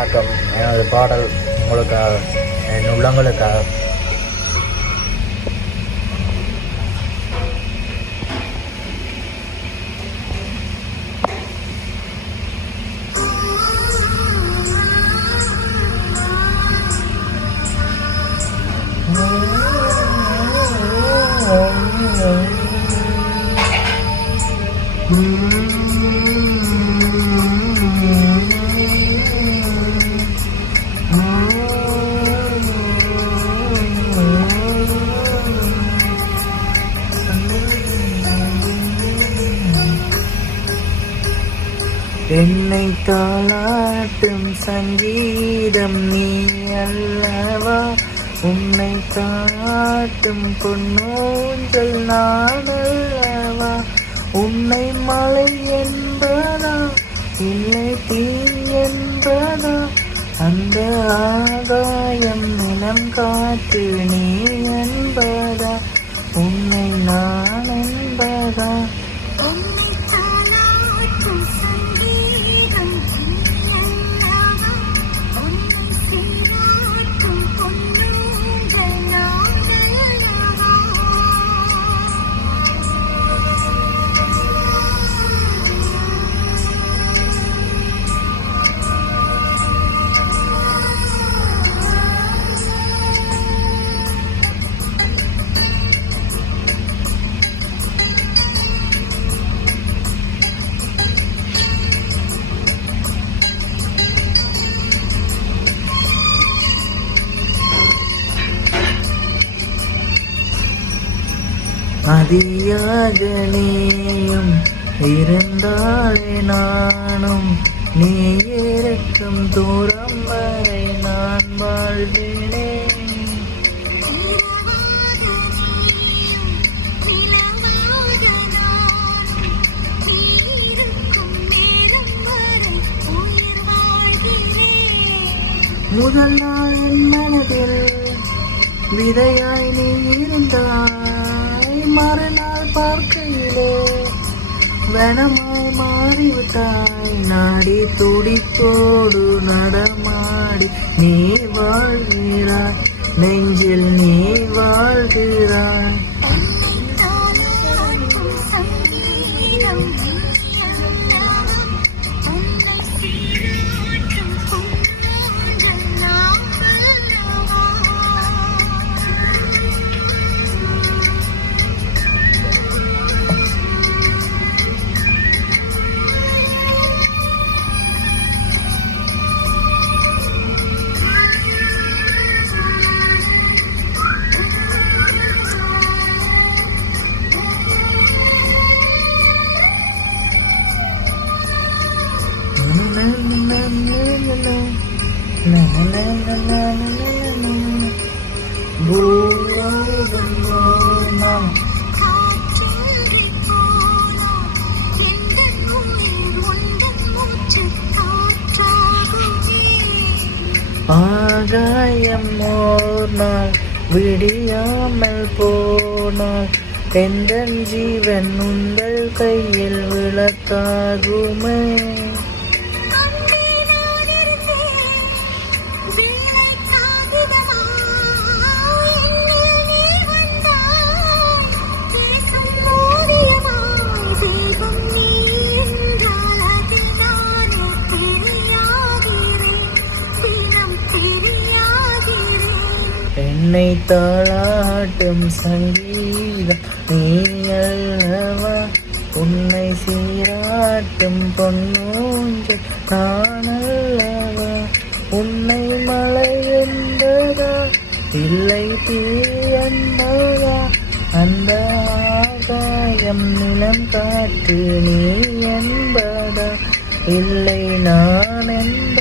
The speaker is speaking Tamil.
வணக்கம். எனது பாடல் உங்களுக்காக, என் உள்ளங்களுக்காக. என்னை தாளாட்டும் சங்கீதம் நீ அல்லவா, உன்னை தாளாட்டும் பொன்னூஞ்சல் நான் அல்லவா. உன்னை மலை என்பதா இல்லை தீ என்பதா, அந்த ஆகாயம் நிலம் காற்று நீ என்பதா, உன்னை நான் என்பதா. அதியாக நீயும் இருந்தாலே நானும், நீ இருக்கும் தூரம் வரை நான் வாழ்கிறேன். முதல் நாள் என் மனதில் விதையாய் நீ இருந்தாய், மறுநாள் பார்க்கையிலே வனமாய் மாறிவிட்டாய். நாடி துடிப்போடு நடமாடி நீ வாழ்கிறாய், நெஞ்சில் நீ வாழ்கிறாய். ஆகாயம் ஓர் நாள் விடியாமல் போனால், எந்தன் ஜீவன் உங்கள் கையில் விளக்காகுமே. என்னை தாளாட்டும் சங்கீதம் நீ அல்லவா, உன்னை சீராட்டும் பொன்னூஞ்சல் நான் அல்லவா. உன்னை மலை என்பதா இல்லை தீ என்பதா, அந்த ஆகாயம் நிலம் காற்று நீ என்பதா, இல்லை நான் என்பதா.